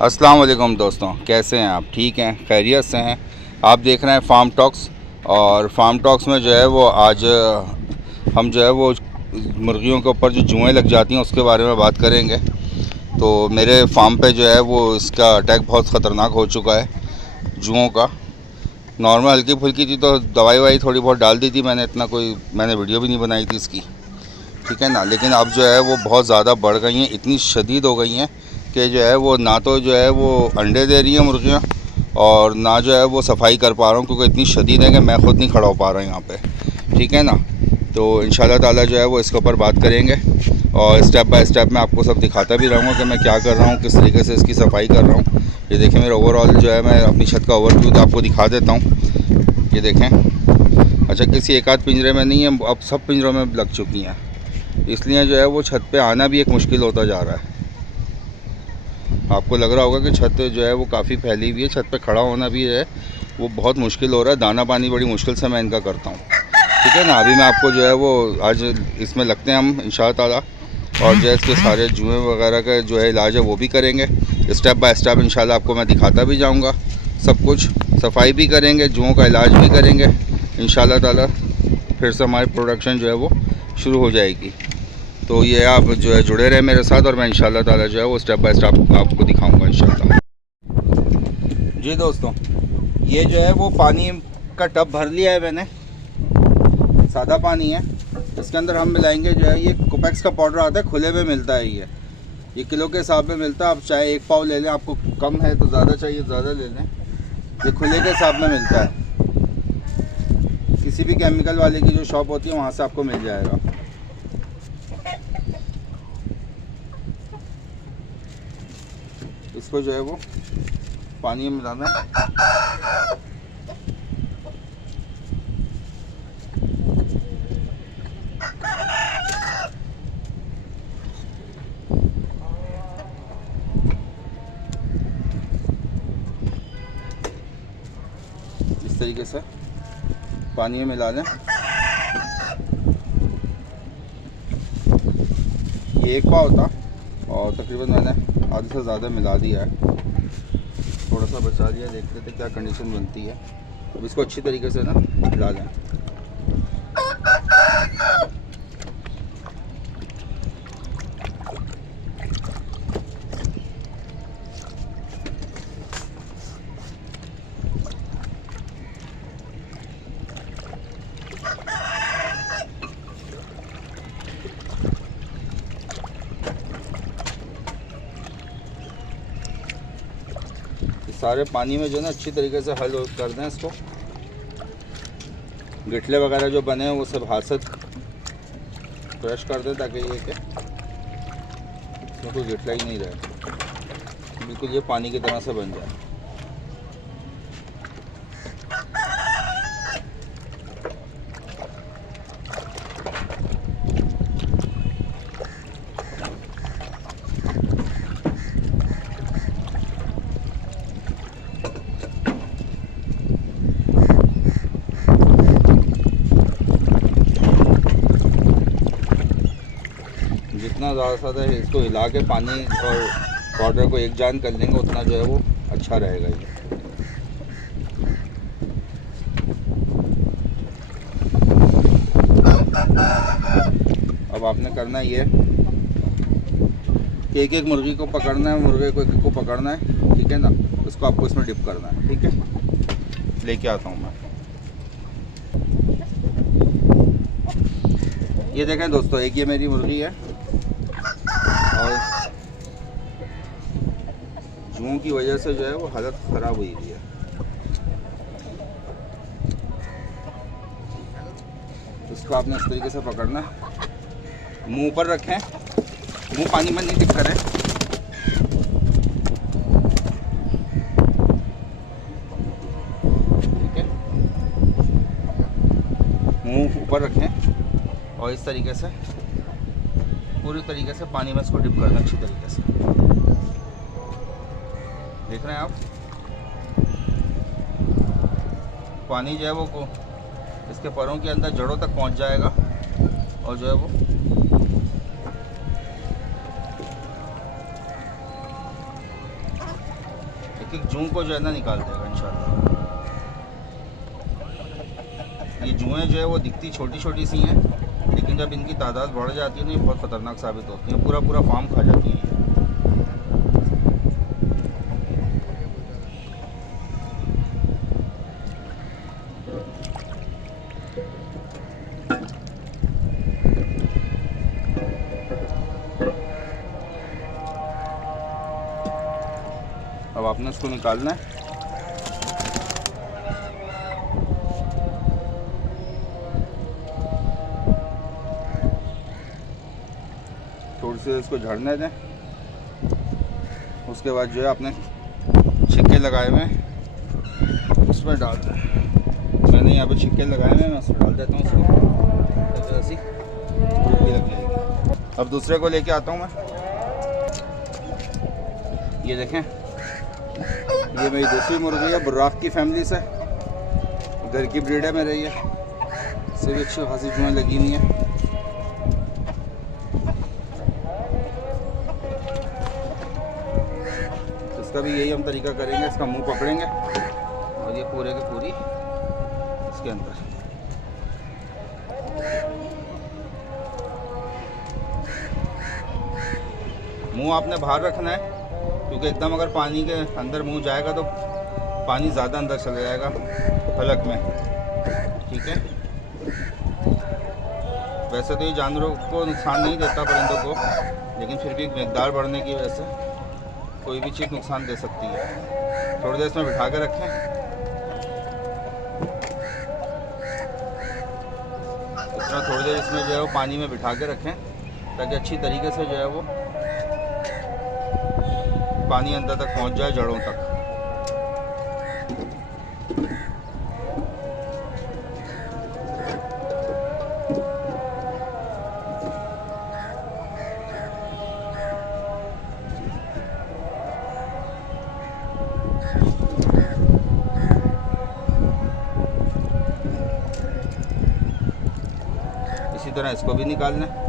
अस्सलाम वालेकुम दोस्तों, कैसे हैं आप? ठीक हैं, खैरियत से हैं? आप देख रहे हैं फार्म टॉक्स। और फार्म टॉक्स में जो है वो आज हम जो है वो मुर्गियों के ऊपर जो जुएँ लग जाती हैं उसके बारे में बात करेंगे। तो मेरे फार्म पे जो है वो इसका अटैक बहुत ख़तरनाक हो चुका है जुओं का। नॉर्मल हल्की फुल्की थी तो दवाई ववाई थोड़ी बहुत डाल दी थी मैंने वीडियो भी नहीं बनाई थी इसकी, ठीक है ना। लेकिन अब जो है वो बहुत ज़्यादा बढ़ गई हैं, इतनी शदीद हो गई हैं कि जो है वो ना तो जो है वो अंडे दे रही हैं मुर्गियाँ, और ना जो है वो सफाई कर पा रहा हूँ क्योंकि इतनी शदीद है कि मैं ख़ुद नहीं खड़ा हो पा रहा हूँ यहाँ पे, ठीक है ना। तो इंशाल्लाह ताला जो है वो इसके ऊपर बात करेंगे और स्टेप बाय स्टेप मैं आपको सब दिखाता भी रहूँगा कि मैं क्या कर रहा हूँ, किस तरीके से इसकी सफाई कर रहा हूँ। ये देखें मेरा ओवरऑल जो है, मैं अपनी छत का ओवरव्यू आपको दिखा देता हूँ। ये देखें, अच्छा किसी एक आध पिंजरे में नहीं है, अब सब पिंजरों में लग चुकी हैं, इसलिए जो है वो छत पे आना भी एक मुश्किल होता जा रहा है। आपको लग रहा होगा कि छत जो है वो काफ़ी फैली हुई है, छत पे खड़ा होना भी है वो बहुत मुश्किल हो रहा है। दाना पानी बड़ी मुश्किल से मैं इनका करता हूँ, ठीक है ना। अभी मैं आपको जो है वो आज इसमें लगते हैं हम इंशाअल्लाह ताला, और जो है इसके सारे जुएँ वगैरह का जो है इलाज है वो भी करेंगे स्टेप बाय स्टेप। इंशाल्लाह आपको मैं दिखाता भी जाऊँगा सब कुछ, सफाई भी करेंगे, जुओं का इलाज भी करेंगे इंशाल्लाह ताला। फिर से हमारी प्रोडक्शन जो है वो शुरू हो जाएगी। तो ये आप जो है जुड़े रहे मेरे साथ और मैं इंशाल्लाह ताला जो है वो स्टेप बाय स्टेप आपको दिखाऊंगा इंशाल्लाह। जी दोस्तों, ये जो है वो पानी का टब भर लिया है मैंने, सादा पानी है। इसके अंदर हम मिलाएंगे जो है ये कोपेक्स का पाउडर आता है, खुले में मिलता है ये किलो के हिसाब में मिलता है। आप चाहे एक पाव ले लें, आपको कम है तो ज़्यादा चाहिए ज़्यादा ले लें, ये खुले के हिसाब में मिलता है। किसी भी केमिकल वाले की जो शॉप होती है वहाँ से आपको मिल जाएगा। इसको जो है वो पानी में मिलाना है। इस तरीके से पानी में मिला लें। ये एक पाव था और तकरीबन मैंने आधे से ज़्यादा मिला दिया है, थोड़ा सा बचा लिया। देख लेते क्या कंडीशन बनती है। अब इसको अच्छी तरीके से ना मिला लें। सारे पानी में जो है ना अच्छी तरीके से हल कर दें इसको। गिटले वगैरह जो बने हैं वो सब हाथ से क्रश कर दें ताकि ये कि इसमें कोई गिटला ही नहीं रहे, बिल्कुल ये पानी की तरह से बन जाए। जितना ज़्यादा से ज़्यादा इसको हिला के पानी और पाउडर को एक जान कर लेंगे उतना जो है वो अच्छा रहेगा ये। अब आपने करना ये कि एक एक मुर्गी को पकड़ना है, मुर्गे को एक को पकड़ना है, ठीक है ना। उसको आपको इसमें डिप करना है, ठीक है। लेके आता हूँ मैं। ये देखें दोस्तों, एक ये मेरी मुर्गी है और जुओं की वजह से जो है वो हालत ख़राब हुई है। इसको आपने इस तरीके से पकड़ना है, मुंह ऊपर रखें, मुंह पानी में नहीं डिप करें, ठीक है। मुंह ऊपर रखें और इस तरीके से पूरी तरीके से पानी में इसको डिप करना अच्छी तरीके से। देख रहे हैं आप, पानी जो है वो इसके परों के अंदर जड़ों तक पहुंच जाएगा और जो है वो एक एक जूं को जो है ना निकाल देगा इंशाल्लाह। ये जुएँ जो है वो दिखती छोटी छोटी सी हैं, लेकिन जब इनकी तादाद बढ़ जाती है ना ये बहुत ख़तरनाक साबित होती हैं, पूरा पूरा फार्म खा जाती हैं। अब आपने इसको निकालना है। थोड़ी सी इसको झड़ने दें। उसके बाद जो है आपने छिक्के लगाए हुए उसमें डाल दें। मैंने यहाँ पे छिक्के लगाए हुए हैं, मैं उसमें डाल देता हूँ उसको, तो ऐसी उल्टी लग जाएगी। अब दूसरे को लेके आता हूँ मैं। ये देखें, ये मेरी दूसरी मुर्गी है, बुर्राक की फैमिली से, घर की ब्रीड है मेरे। ये सभी अच्छी खासी जुएँ लगी हुई हैं। इसका भी यही हम तरीका करेंगे, इसका मुंह पकड़ेंगे और ये पूरे के पूरी इसके अंदर। मुंह आपने बाहर रखना है, क्योंकि एकदम अगर पानी के अंदर मुंह जाएगा तो पानी ज़्यादा अंदर चला जाएगा फलक में, ठीक है। वैसे तो ये जानवरों को नुकसान नहीं देता, परिंदों को, लेकिन फिर भी मकदार बढ़ने की वजह से कोई भी चीज़ नुकसान दे सकती है। थोड़ी देर इसमें बिठा के रखें। इसमें थोड़ी देर इसमें जो है वो पानी में बिठा के रखें, ताकि अच्छी तरीके से जो है वो पानी अंदर तक पहुंच जाए, जड़ों तक। इसी तरह इसको भी निकालना है।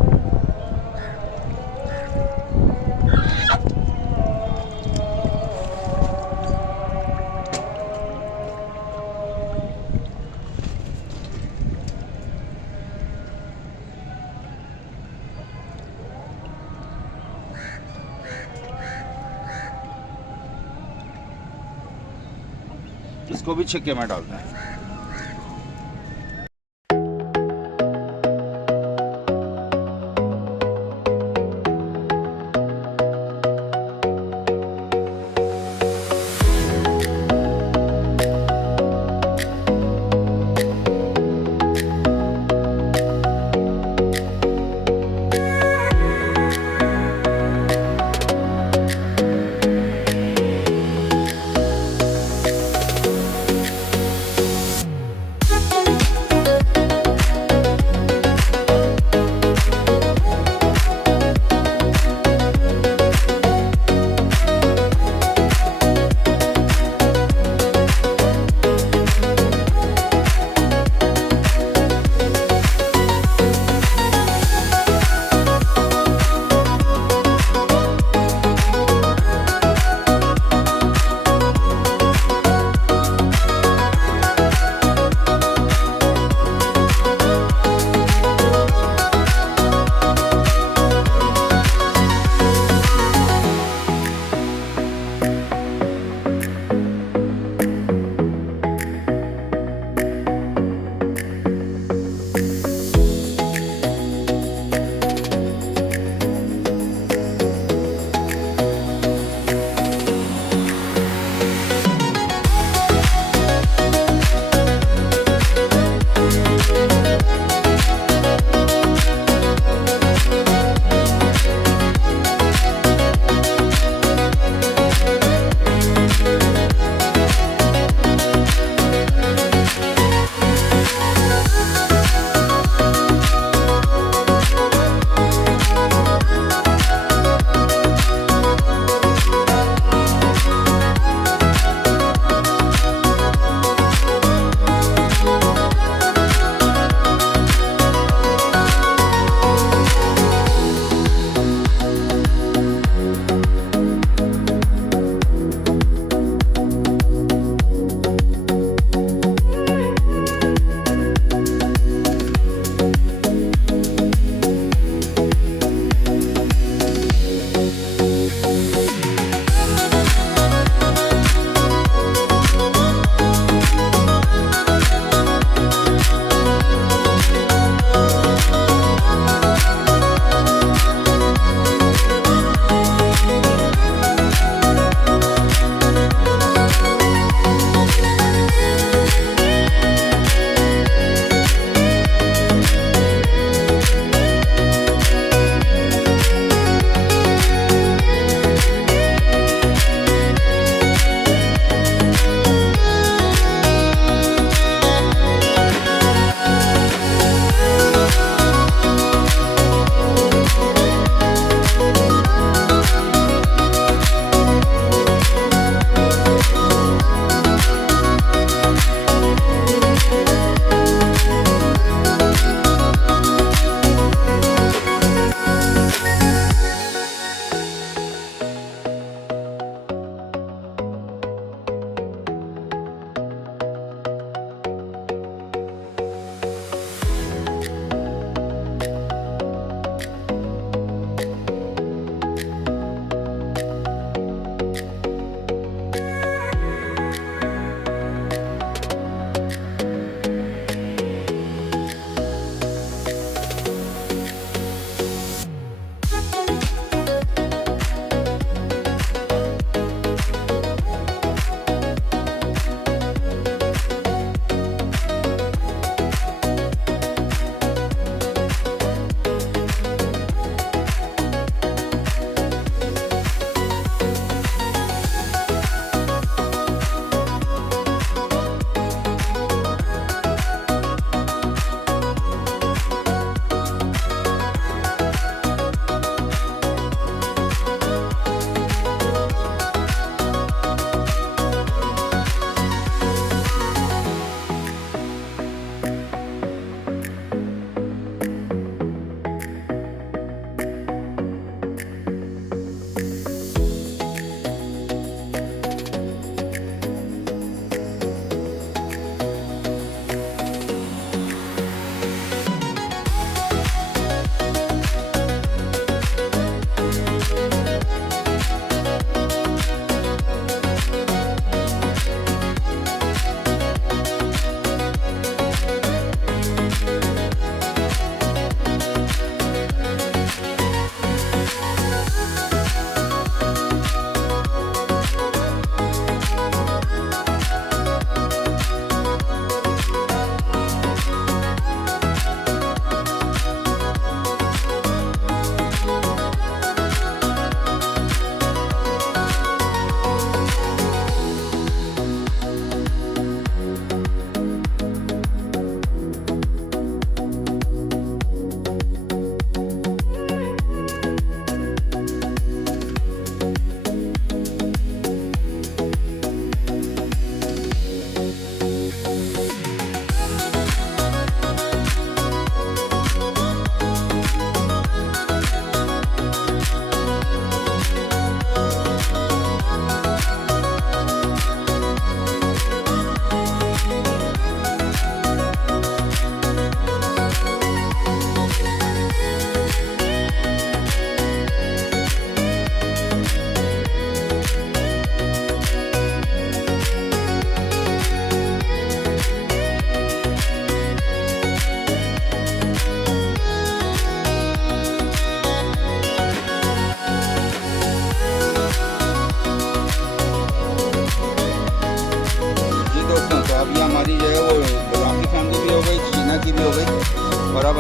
इसको भी छिक्के में डालना है।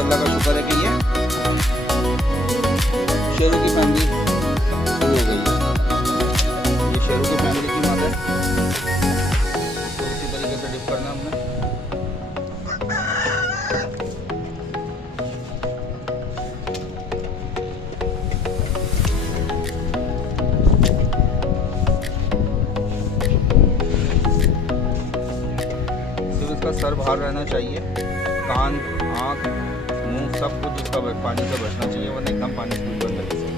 अल्लाह का शुक्र है कि ये शेरों की फैमिली शुरू हो गई है। ये शेरों की फैमिली की माता है, तो इसी तरीके से डिप करना हमने। सिर्फ इसका सर बाहर रहना चाहिए, कान, आँख, मुंह सब कुछ इसका पानी से बचना चाहिए, वरना एकदम पानी से ऊपर तरीके से।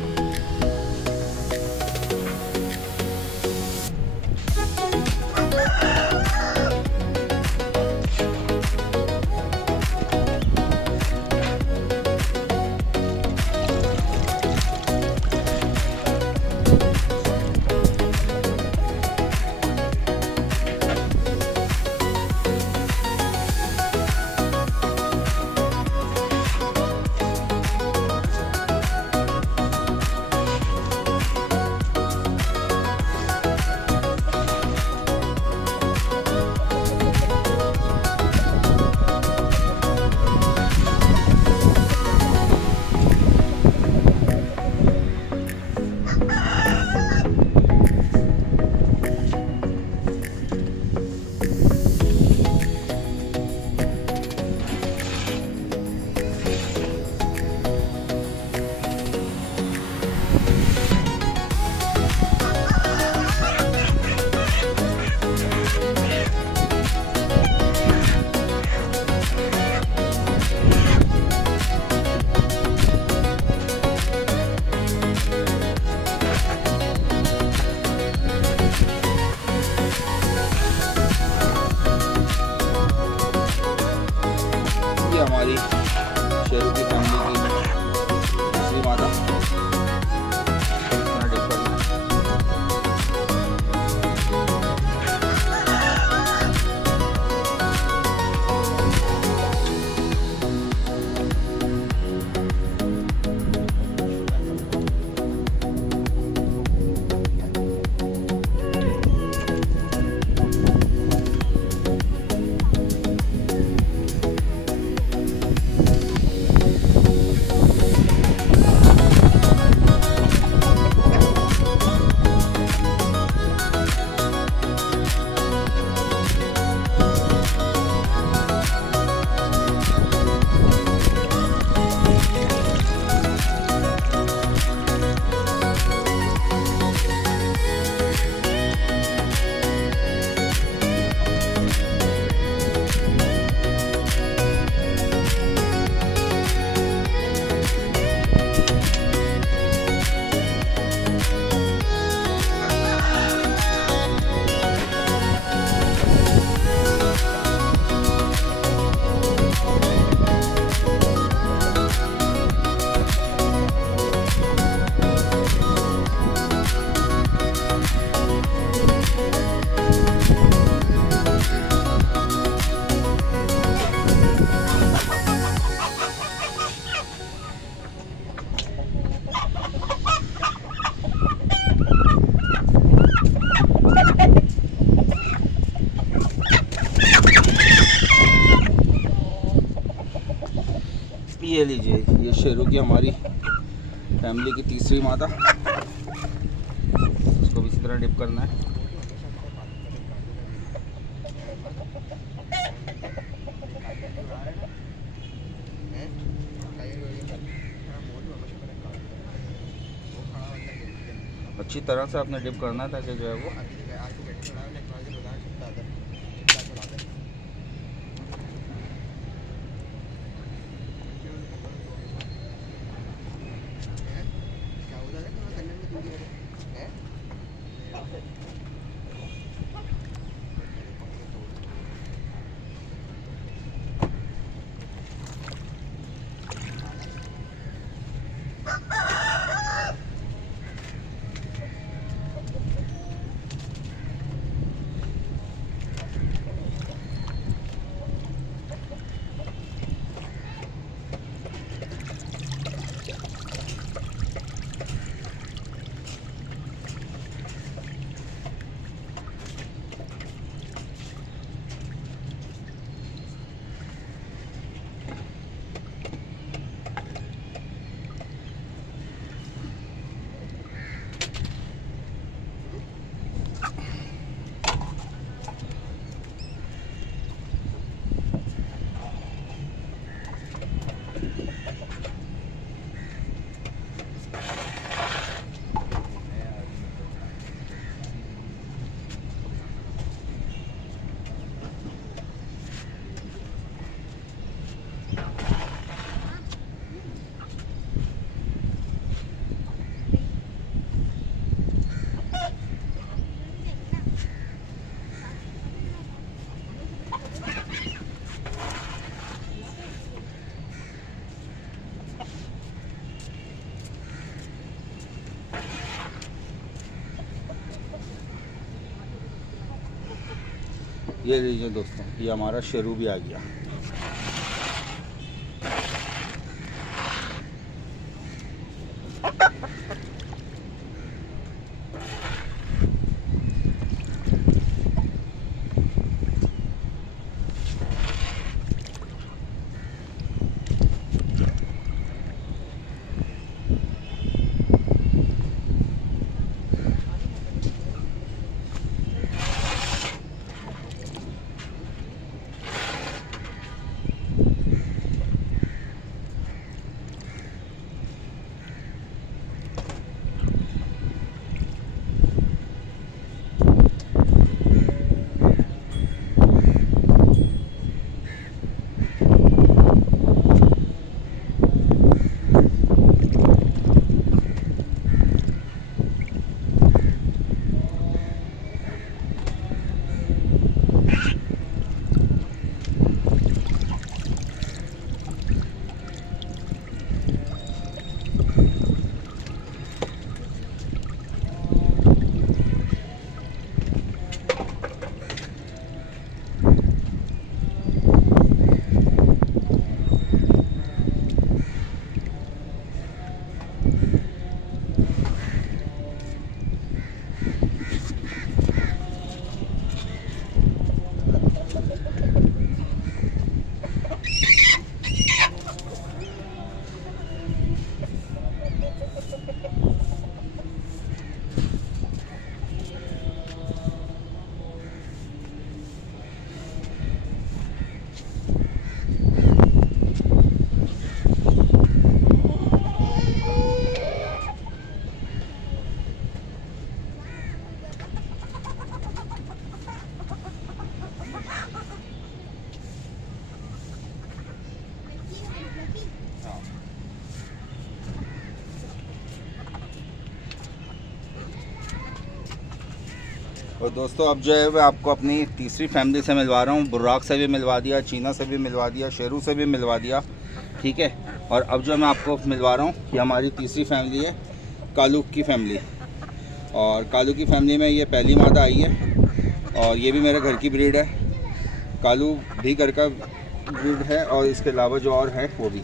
हमारी शेरों की फैमिली की दूसरी माता अपना डिप करना है। ये लीजिए, ये शेरों की हमारी फैमिली की तीसरी माता, इसको भी इसी तरह डिप करना है। अच्छी तरह से आपने डिप करना है ताकि जो है वो ये लीजिए दोस्तों, ये हमारा शेरू भी आ गया। और दोस्तों अब जो है मैं आपको अपनी तीसरी फैमिली से मिलवा रहा हूँ। बुर्राक से भी मिलवा दिया, चीना से भी मिलवा दिया, शेरू से भी मिलवा दिया, ठीक है। और अब जो मैं आपको मिलवा रहा हूँ ये हमारी तीसरी फैमिली है, कालू की फैमिली। और कालू की फैमिली में ये पहली मादा आई है और ये भी मेरे घर की ब्रीड है। कालू भी घर का ब्रीड है और इसके अलावा जो और है वो भी।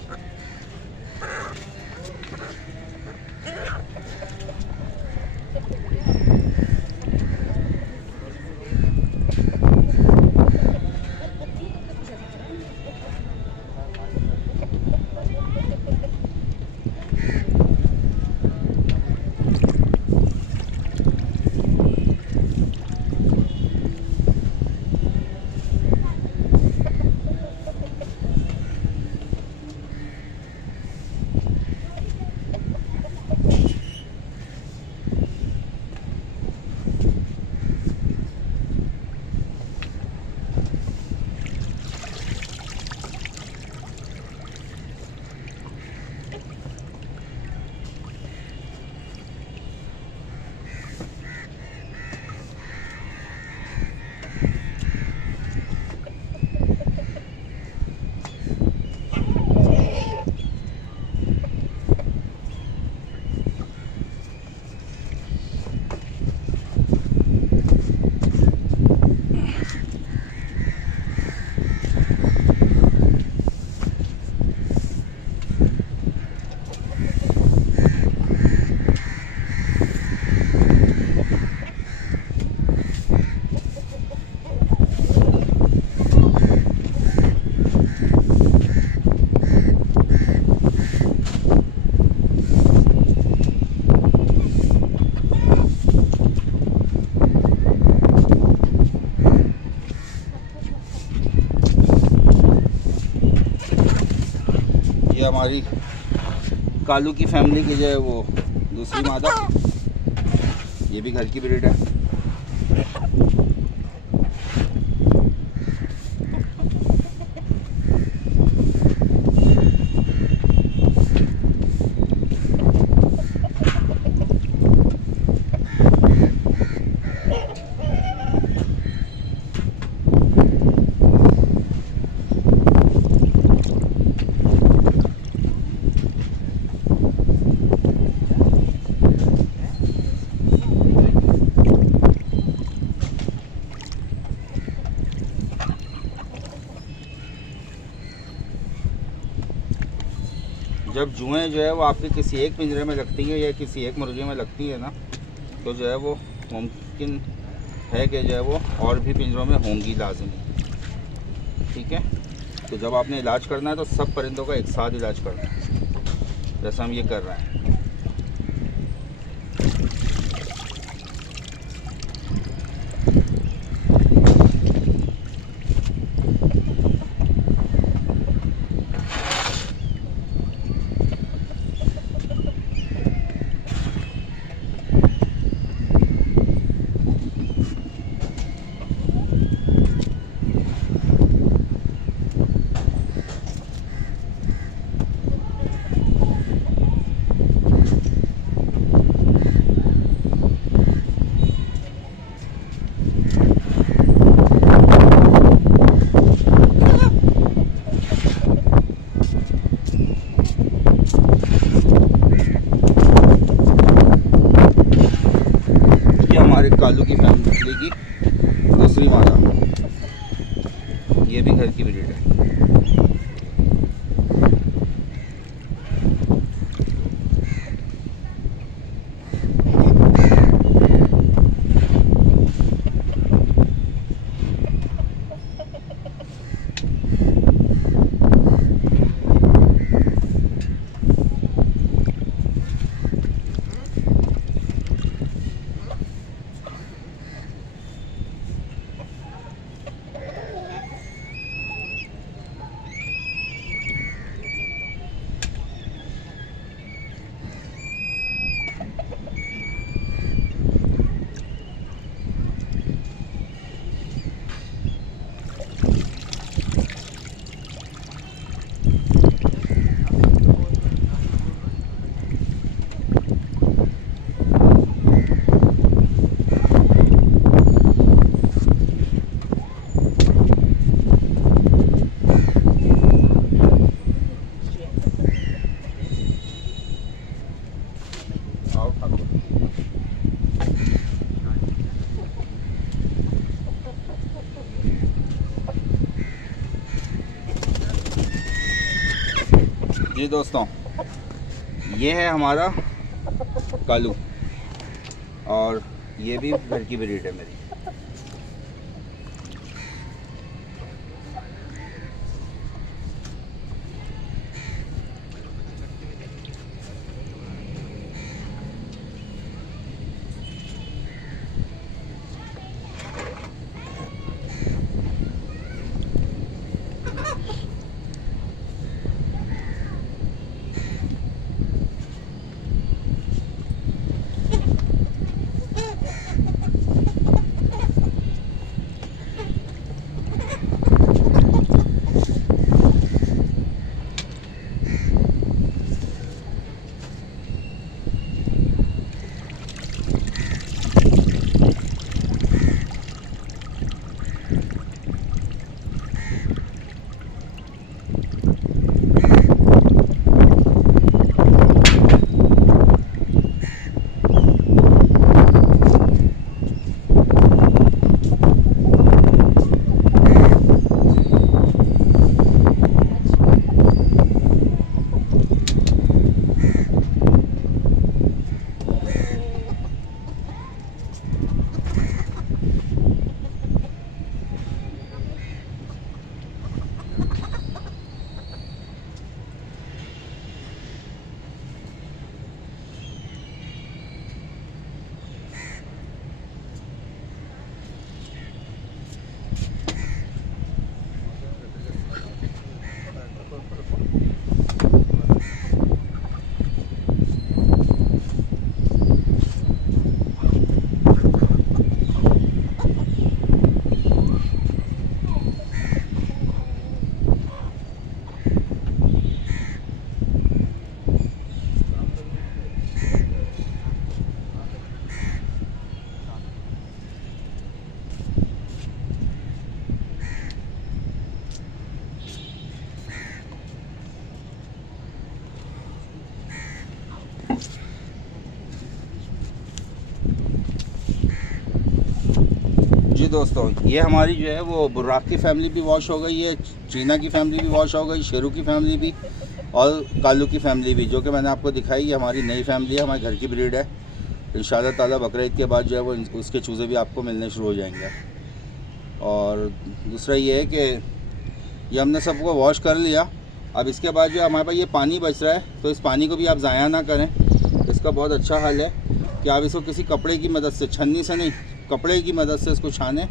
ये हमारी कालू की फैमिली की जो है वो दूसरी मादा, ये भी घर की ब्रीड है। जब जुएँ जो है वो आपके किसी एक पिंजरे में लगती हैं या किसी एक मुर्गी में लगती है ना, तो जो है वो मुमकिन है कि जो है वो और भी पिंजरों में होंगी लाजमी। ठीक है, तो जब आपने इलाज करना है तो सब परिंदों का एक साथ इलाज करना है, जैसा हम ये कर रहे हैं। कालू की फैमिली की दूसरी मादा, ये भी घर की ब्रीड है। जी दोस्तों, ये है हमारा कालू और ये भी घर की ब्रीड है मेरी। जी दोस्तों, ये हमारी जो है वो बुर्राक की फैमिली भी वॉश हो गई है, चीना की फैमिली भी वॉश हो गई, शेरू की फैमिली भी, और कालू की फैमिली भी, जो कि मैंने आपको दिखाई, ये हमारी नई फैमिली है, हमारे घर की ब्रीड है। इंशाल्लाह ताला बकरीद के बाद जो है वो उसके चूज़े भी आपको मिलने शुरू हो जाएंगे। और दूसरा ये है कि ये हमने सबको वॉश कर लिया। अब इसके बाद जो हमारे पास ये पानी बच रहा है, तो इस पानी को भी आप ज़ाया ना करें। इसका बहुत अच्छा हल है कि आप इसको किसी कपड़े की मदद से, छन्नी से नहीं, कपड़े की मदद से इसको छानें।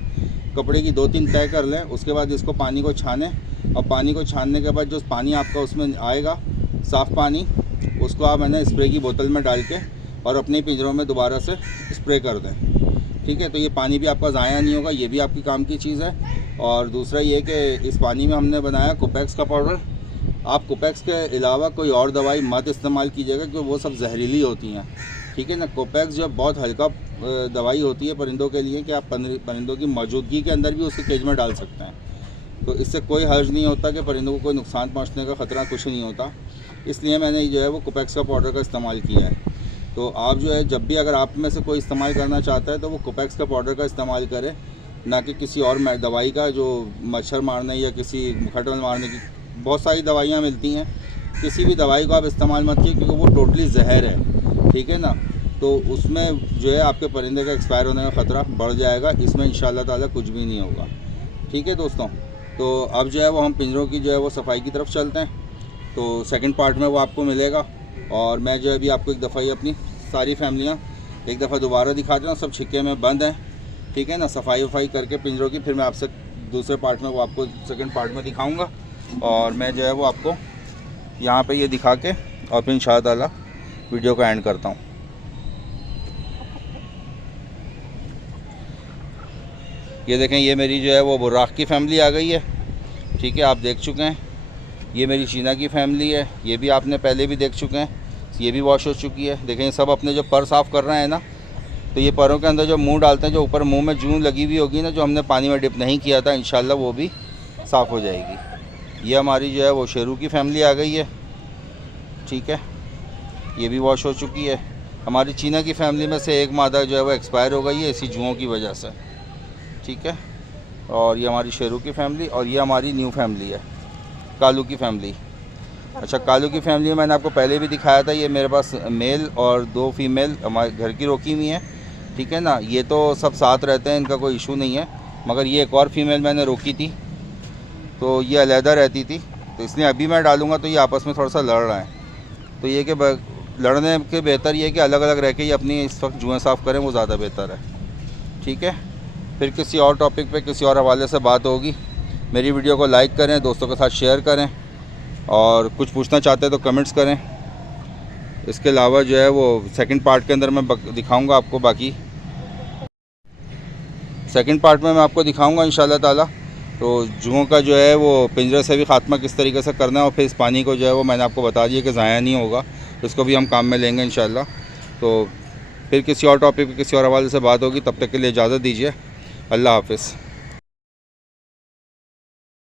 कपड़े की 2-3 तय कर लें, उसके बाद इसको पानी को छानें। और पानी को छानने के बाद जो पानी आपका उसमें आएगा, साफ़ पानी, उसको आप स्प्रे की बोतल में डाल के और अपने पिंजरों में दोबारा से स्प्रे कर दें। ठीक है, तो ये पानी भी आपका ज़ाया नहीं होगा, ये भी आपकी काम की चीज़ है। और दूसरा ये कि इस पानी में हमने बनाया कोपेक्स का पाउडर। आप कोपेक्स के अलावा कोई और दवाई मत इस्तेमाल कीजिएगा, क्योंकि वो सब जहरीली होती हैं। ठीक है ना। कोपेक्स जो बहुत हल्का दवाई होती है परिंदों के लिए, कि आप परिंदों की मौजूदगी के अंदर भी उसके केज में डाल सकते हैं। तो इससे कोई हर्ज नहीं होता, कि परिंदों को कोई नुकसान पहुंचने का ख़तरा कुछ नहीं होता। इसलिए मैंने जो है वो कोपेक्स का पाउडर का इस्तेमाल किया है। तो आप जो है जब भी अगर आप में से कोई इस्तेमाल करना चाहता है, तो वो कोपेक्स का पाउडर का इस्तेमाल करें, ना कि किसी और दवाई का, जो मच्छर मारने या किसी खटमल मारने की बहुत सारी दवाइयाँ मिलती हैं। किसी भी दवाई को आप इस्तेमाल मत कीजिए, क्योंकि वो टोटली जहर है। ठीक है ना। तो उसमें जो है आपके परिंदे का एक्सपायर होने का ख़तरा बढ़ जाएगा। इसमें इंशाल्लाह ताला कुछ भी नहीं होगा। ठीक है दोस्तों। तो अब जो है वो हम पिंजरों की जो है वो सफाई की तरफ चलते हैं। तो सेकंड पार्ट में वो आपको मिलेगा। और मैं जो है अभी आपको एक दफ़ा ही अपनी सारी फैमिलियाँ एक दफ़ा दोबारा दिखा देता हूँ। सब छिक्के में बंद हैं। ठीक है ना। सफाई वफाई करके पिंजरों की फिर मैं आपसे दूसरे पार्ट में वो आपको सेकंड पार्ट में दिखाऊँगा। और मैं जो है वो आपको यहाँ पे ये दिखा के और फिर इंशाअल्लाह ताला वीडियो को एंड करता हूँ। ये देखें, ये मेरी जो है वो बुर्राक की फैमिली आ गई है। ठीक है, आप देख चुके हैं। ये मेरी चीना की फैमिली है, ये भी आपने पहले भी देख चुके हैं। ये भी वॉश हो चुकी है। देखें, ये सब अपने जो पर साफ़ कर रहे हैं ना, तो ये परों के अंदर जो मुंह डालते हैं, जो ऊपर मुंह में जूं लगी हुई होगी ना, जो हमने पानी में डिप नहीं किया था, इंशाल्लाह वो भी साफ़ हो जाएगी। ये हमारी जो है वो शेरू की फैमिली आ गई है। ठीक है, ये भी वॉश हो चुकी है। हमारी चीना की फैमिली में से एक मादा जो है वो एक्सपायर हो गई है इसी जुओं की वजह से। ठीक है। और ये हमारी शेरू की फैमिली, और ये हमारी न्यू फैमिली है, कालू की फैमिली। अच्छा, कालू की फैमिली में मैंने आपको पहले भी दिखाया था। ये मेरे पास मेल और 2 फीमेल हमारे घर की रोकी हुई हैं। ठीक है ना। ये तो सब साथ रहते हैं, इनका कोई इशू नहीं है। मगर ये एक और फीमेल मैंने रोकी थी, तो ये अलहदा रहती थी, तो इसलिए अभी मैं डालूँगा तो ये आपस में थोड़ा सा लड़ रहा है। तो ये कि लड़ने के बेहतर ये कि अलग अलग रह के ये अपनी इस वक्त जुएँ साफ़ करें, वो ज़्यादा बेहतर है। ठीक है। फिर किसी और टॉपिक पे किसी और हवाले से बात होगी। मेरी वीडियो को लाइक करें, दोस्तों के साथ शेयर करें, और कुछ पूछना चाहते हैं तो कमेंट्स करें। इसके अलावा जो है वो सेकंड पार्ट के अंदर मैं दिखाऊंगा आपको। बाकी सेकंड पार्ट में मैं आपको दिखाऊंगा इंशाल्लाह ताला। तो जुओं का जो है वो पिंजरे से भी ख़ात्मा किस तरीके से करना है, और फिर इस पानी को जो है वो मैंने आपको बता दिया कि ज़ाया नहीं होगा, इसको भी हम काम में लेंगे इंशाल्लाह। तो फिर किसी और टॉपिक पे किसी और हवाले से बात होगी। तब तक के लिए इजाज़त दीजिए। अल्लाह हाफ़िज़।